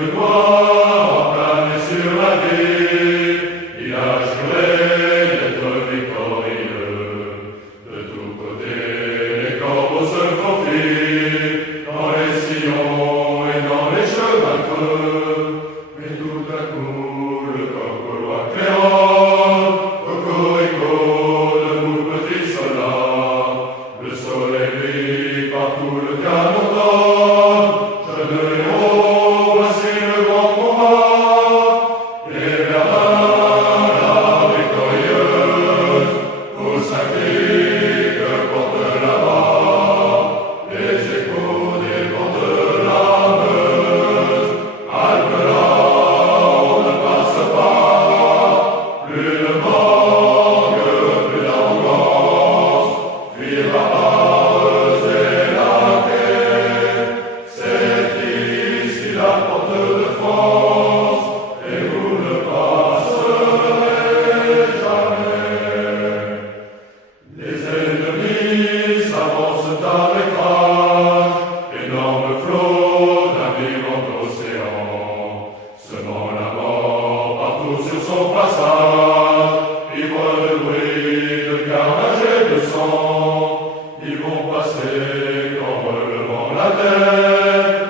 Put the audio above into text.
le doigt planer sur la vie, il a juré d'être victorieux. De tous côtés, les corbeaux se faufilent, dans les sillons et dans les chemins creux. Mais tout à coup, le coq gaulois créole, cocorico de nous petits soldats, le soleil brille partout le canon d'or. Jeunes héros, voici le grand combat, et Verdun, la victorieuse, au sacré que porte là-bas, les échos des vents de la Meuse. Halte-là, on ne passe pas, plus de morgue, plus d'arrogance, fuir la base et la quai. C'est ici la porte de France, et vous ne passerez jamais. Les ennemis s'avancent avec rage, énorme flot d'un vivant océan, semant la mort partout sur son passage, ivre de bruit, de carnage et de sang. Ils vont passer en relevant la tête,